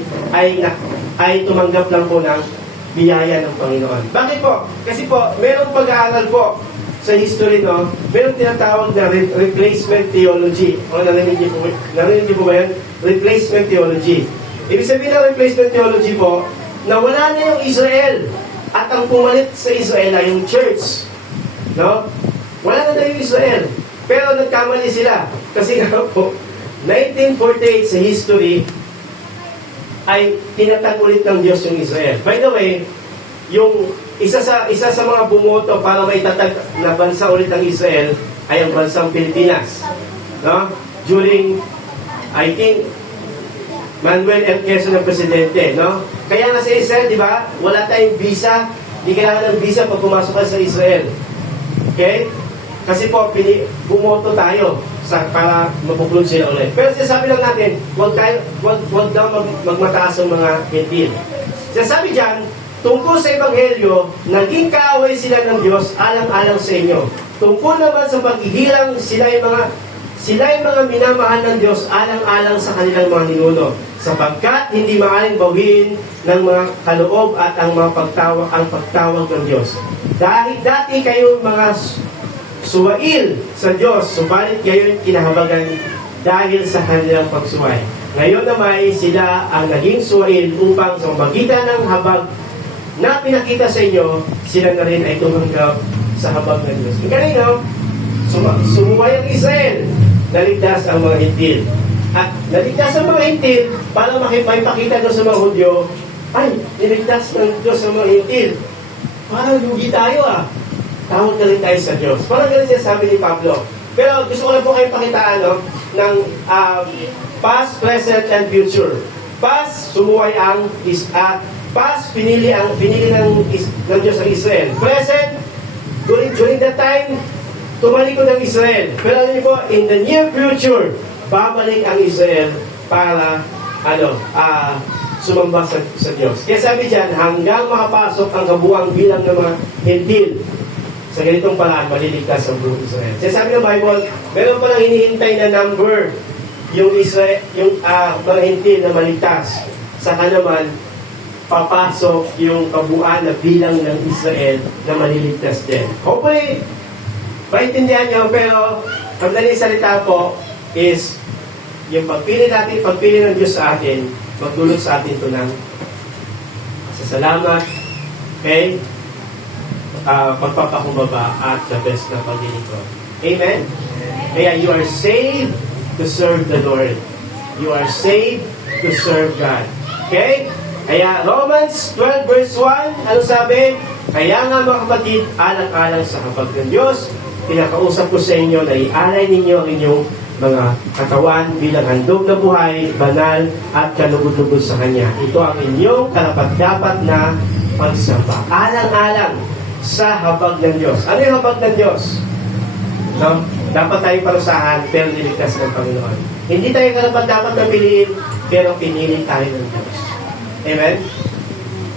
ay tumanggap lang po ng biyaya ng Panginoon. Bakit po? Kasi po, merong pag-aaral po sa history, no? Merong tinatawag na replacement theology. O narinig niyo po ba yan? Replacement theology. Ibig sabihin ng replacement theology po, na wala na yung Israel. At ang pumalit sa Israel ay yung church. No? Wala na yung Israel. Pero nagkamali sila. Kasi nga po, 1948 sa history, ay tinatag ulit ng Diyos yung Israel. By the way, yung isa sa mga bumoto para may tatag na bansa ulit ng Israel ay ang bansang Pilipinas. No? During, I think, Manuel M. Quezon na presidente, no? Kaya nga sa Israel, di ba? Wala tayong visa. Hindi kailangan ng visa pag pumasok ka sa Israel. Okay? Kasi po, bumoto tayo para mapuplod sila ulit. Pero sinasabi lang natin, huwag daw magmataas ang mga hintil. Sinasabi dyan, tungkol sa Ebanghelyo, naging kaaway sila ng Diyos alang-alang sa inyo. Tungkol naman sa paghihirang, sila yung mga minamahal ng Diyos alang-alang sa kanilang mga ninuno, sapagkat hindi maaaring bawiin ng mga kaloob at ang pagtawag ng Diyos. Dahil dati kayong mga suwail sa Diyos, subalit gayon kinahabagan dahil sa kanilang pagsuway. Ngayon naman sila ang naging suwail upang sa magitan ng habag na pinakita sa inyo, sila na rin ay tumanggap sa habag ng Diyos. Ganun, no? Sumuway ang Israel, naligtas ang mga hintil. At naligtas ang mga hintil para makipagpakita doon sa mga Hudyo, ay, niligtas ng Diyos ang mga hintil. Parang lugi tayo Tawag na rin tayo sa Diyos. Parang ganun siya sabi ni Pablo. Pero gusto ko lang po kayong pakitaan, no, ng past, present, and future. Past, sumuway ang past, pinili ng Diyos ang Israel. Present, during that time, tumalikod ang Israel. Pero alam niyo po, in the near future, babalik ang Israel para sumamba sa Diyos. Kaya sabi dyan, hanggang makapasok ang kabuang bilang ng mga Hentil, sa ganitong paraan, maliligtas ang buong Israel. Kaya sabi ng Bible, meron palang hinihintay na number yung Israel, yung mga Hentil na maligtas. Saka naman, papasok yung kabuuan na bilang ng Israel na maliligtas din. Hopefully, maintindihan nyo, pero ang daling salita po is yung pagpili ng Diyos sa atin, magdulot sa atin ito ng salamat, okay? Pagpapakumbaba at the best na paglilingkod. Amen? Kaya you are saved to serve the Lord. You are saved to serve God. Okay? Kaya Romans 12 verse 1, ano sabi? Kaya nga mga kapatid, alang-alang sa kapag ng Diyos, pinakausap ko sa inyo na ialay ninyo ang inyong mga katawan bilang handog na buhay, banal at kalugod-lugod sa Kanya. Ito ang inyong karapat-dapat na pagsamba. Alang-alang sa habag ng Diyos. Ano yung habag ng Diyos? No? Dapat tayong parusahan, pero niligtas ng Panginoon. Hindi tayo karapat-dapat na piliin, pero pinili tayo ng Diyos. Amen?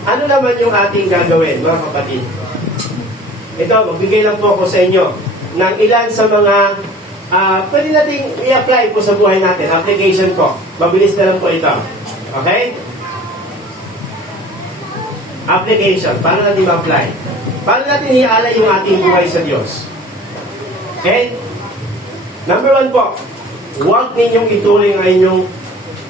Ano naman yung ating gagawin, mga kapatid? Ito, magbigay lang po ako sa inyo ng ilan sa mga pwede nating i-apply po sa buhay natin. Application po. Mabilis na lang po ito. Okay? Application. Paano natin ma-apply? Paano natin ialay yung ating buhay sa Diyos? Okay? Number 1 po, huwag ninyong ituloy ang inyong.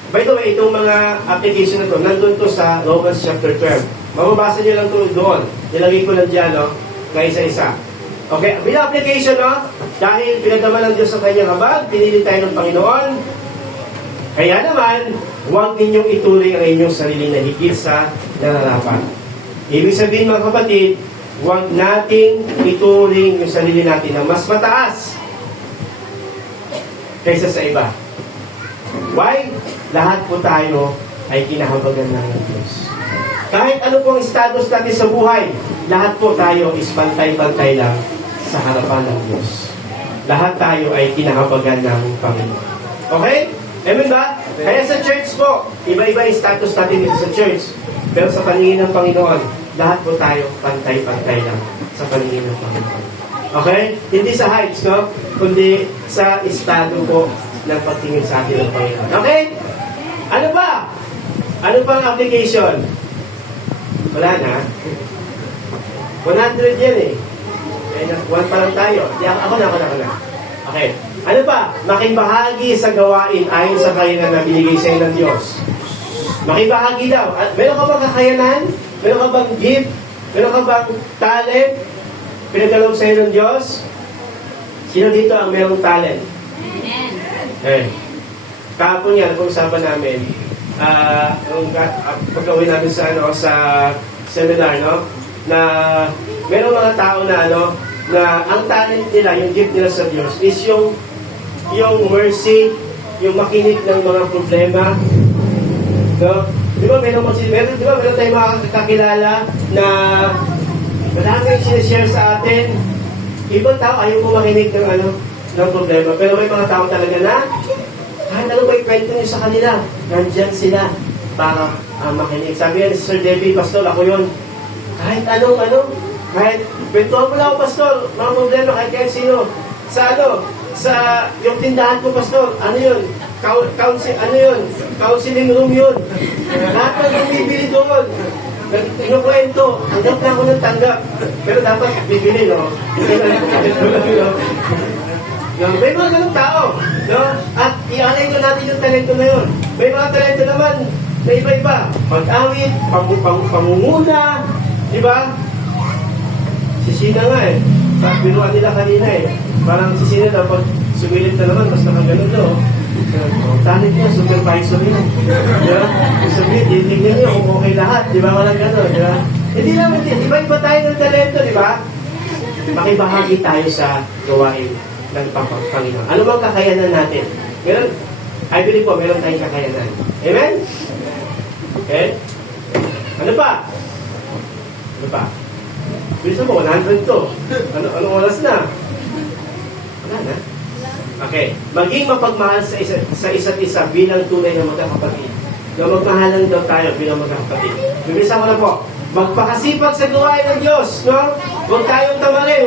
By the way, itong mga application na to, nandun to sa Romans chapter 12. Mababasa nyo lang to doon. Nilagay ko lang dyan, no? Na isa-isa. Okay, bilang application, no? Dahil pinagdaman ng Diyos sa kanyang habag, pinili tayo ng Panginoon. Kaya naman, huwag ninyong ituloy ang inyong sarili na higit sa nararapat. Ibig sabihin, mga kapatid, huwag nating ituring yung sarili natin na mas mataas kaysa sa iba. Why? Lahat po tayo ay kinahabagan ng Diyos. Kahit ano pong status natin sa buhay, lahat po tayo is pantay-pantay lang sa harapan ng Diyos. Lahat tayo ay kinahabagan ng Panginoon. Okay? Amen ba? Kaya sa church po, iba-iba yung status natin dito sa church. Pero sa paningin ng Panginoon, lahat po tayo pantay-pantay lang sa paningin ng Panginoon. Okay? Hindi sa heights, no? Kundi sa estado po ng pagtingin sa atin ng Panginoon. Okay? Ano ba? Ano pa ang application? Wala na. 100 yan eh. One pa lang tayo. Ako na. Okay. Ano pa? Makibahagi sa gawain ayon sa kakayanan na binigay sa ng Diyos. Makibahagi daw. At meron ka bang kakayanan? Meron ka bang gift? Meron ka bang talent? Pinagkaloob sa ng Diyos? Sino dito ang merong talent? Eh. Kahapon yan, pag-usapan namin, pagkawin namin sa seminar, no? Na merong mga tao na na ang talent nila, yung gift nila sa Diyos is yung mercy, yung makinig ng mga problema. No? Di ba meron tayong mga kakilala na maraming sinishare sa atin. Ibang tao ayaw mo makinig ng problema. Pero may mga tao talaga na kahit ano ba ikwento nyo sa kanila, nandyan sila para makinig. Sabi yan, Sir Debbie, Pastor, ako yun. Kahit kahit kwentuhan mo lang ako, Pastor, mga problema, kahit sino. Sa yung tindahan ko, Pastor, ano yun? Counseling room yun. Lahat ng bibili doon. Inukwento, tanggap na ako ng tanggap. Pero dapat bibili, no? May mga ganong tao, no? At i-alay ko natin yung talento na yun. May mga talento naman na iba-iba. Pag-awit, pangunguna, di ba? Si Sina nga eh. Sa binuan nila kanina eh. Parang si Sina daw pag sumilip na naman, mas nakaganon no? Talent niya, supervisor niya. Diba? Sabihin, titignan niyo kung okay lahat. Di ba? Walang gano'n, di ba? Hindi naman, iba-iba tayo ng talento, di ba? Makibahagi tayo sa gawain ng Panginoon. Ano bang kakayanan natin? Meron, I believe po, meron tayong kakayanan. Amen? Okay? Ano pa? Ano pa? Bilisan mo, 100 to. Anong oras na? Wala na. Okay. Maging mapagmahal sa isa't isa bilang tunay na magkakapatid. Na magmahalan daw tayo bilang magkakapatid. Bibilisan ko na po. Magpakasipag sa gawain ng Diyos, no? Huwag tayong tamali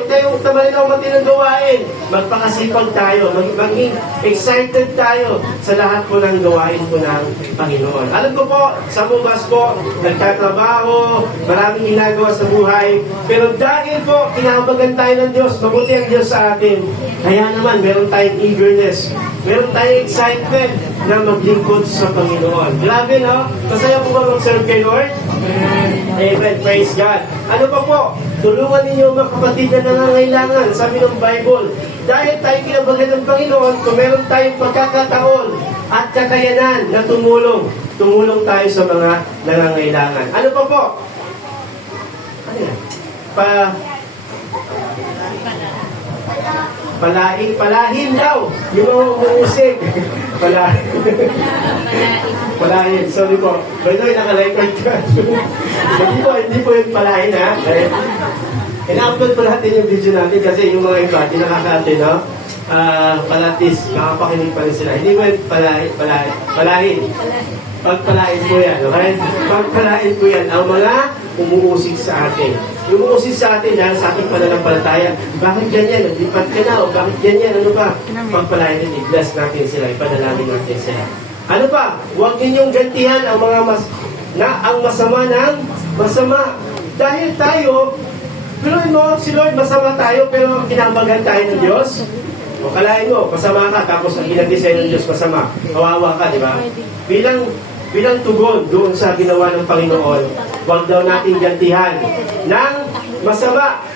na umati ng gawain. Magpakasipag tayo, maging excited tayo sa lahat po ng gawain po ng Panginoon. Alam ko po, sa bukas po, nagtatrabaho, maraming ginagawa sa buhay, pero dahil po, kinahabagan tayo ng Diyos, mabuti ang Diyos sa atin. Kaya naman, meron tayong eagerness, meron tayong excitement na maglingkod sa Panginoon. Grabe, no? Masaya po ba mag-serve kay Lord? Amen. Praise God. Ano pa po? Tulungan ninyo mga kapatid na nangangailangan. Sabi ng Bible, dahil tayo kinabagan ng Panginoon, kung meron tayong pagkakataon at kakayanan na tumulong tayo sa mga nangangailangan. Ano pa po? Ano yan? Palahin daw. Yung mga umuusig. Palahin. Sorry po. By the way, naka-record ka. hindi po yung palahin, ha? Ina-upload po natin yung video natin kasi yung mga iba, di nakaka-atin, no? Palatis, makapakinig pa rin sila. Hindi po yung palahin. Pagpalain po yan, okay? Pagpalain po yan ang mga umuusig sa atin. Yung umuusig sa atin, dahil sa ating pananampalataya, bakit ganyan? Lipat ka na, o bakit ganyan? Ano ba? Pagpalain din, i-bless natin sila, ipanalangin natin sila. Ano pa? Huwag ninyong gantihan ang mga ang masama ng masama. Dahil tayo, pinuhin mo, si Lord, masama tayo, pero kinabagan tayo ng Diyos. O kalahin mo, masama ka, tapos ang ginag-design ng Diyos masama. Kawawa ka, di ba? Bilang tugon doon sa ginawa ng Panginoon, huwag daw natin gantihan ng masama.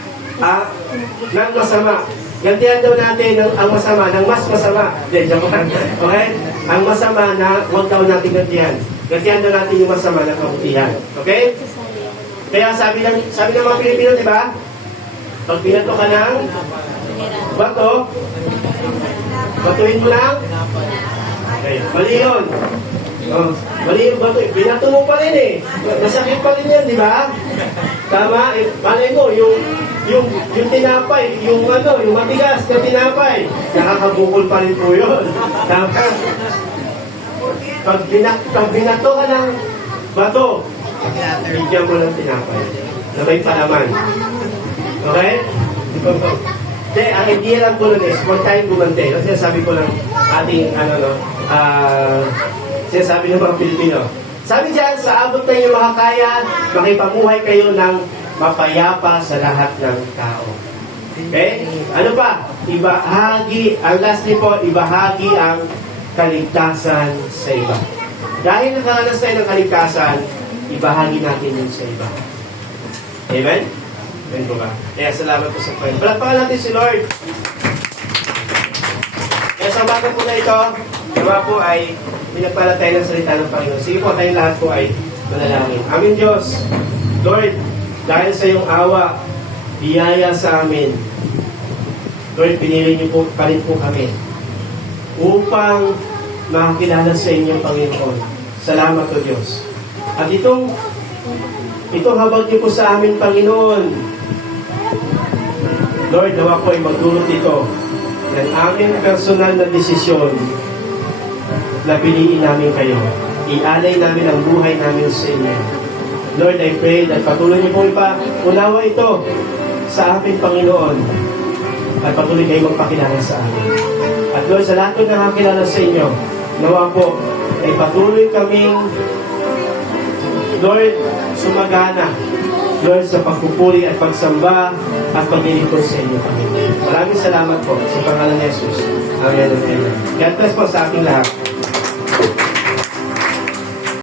Ng masama. Gantihan daw natin ang masama, ng mas masama. Okay? Ang masama na huwag daw natin gantihan. Gantihan daw natin yung masama na kabutihan. Okay? Kaya sabi ng mga Pilipino, di ba? Pag pinato ka ng bato, batuhin mo lang. Okay. Mali yun. Mali yung bato. Binato mo pa rin eh. Masakit pa rin yan, di ba? Tama? Malay mo, yung tinapay, yung matigas na tinapay, nakakabukol pa rin po yun. Tama? Pag binato ka ng bato, bigyan mo ng tinapay na may palaman. Okay? Hindi, ang idea lang po nun is, huwag tayong gumante. Kasi sabi ko lang ating, sinasabi ng mga Pilipino. Sabi dyan, sa abot na inyong makakaya, makipamuhay kayo ng mapayapa sa lahat ng tao. Okay? Ano pa? Ibahagi, ang lastly po, ibahagi ang kaligtasan sa iba. Dahil nakaranas tayo ng kaligtasan, ibahagi natin yun sa iba. Amen? Amen po ba? Kaya salamat po sa Panginoon. Palagpakan natin si Lord. Kaya sa umaga po na ito, nawa po ay pinagpala tayo ng salita ng Panginoon. Sige po, tayong lahat po ay manalangin. Amin Diyos. Lord, dahil sa iyong awa, biyaya sa amin. Lord, pinili niyo po pa rin po kami upang makakilala sa inyong Panginoon. Salamat o Diyos. At itong habag niyo po sa amin, Panginoon. Lord, nawa po ay magdulot ito ng aming personal na desisyon na piliin namin kayo. Ialay namin ang buhay namin sa inyo. Lord, I pray that patuloy niyo po unawa ito sa aking Panginoon at patuloy kayo magpakilala sa amin. At Lord, sa lahat ng nakakilala sa inyo, nawa po ay patuloy kaming Lord, sumagana Lord, sa pagpupuri at pagsamba at paglilingkod sa inyo, Panginoon. Maraming salamat po sa pangalan ni Jesus. Amen and amen. God bless po sa aking lahat.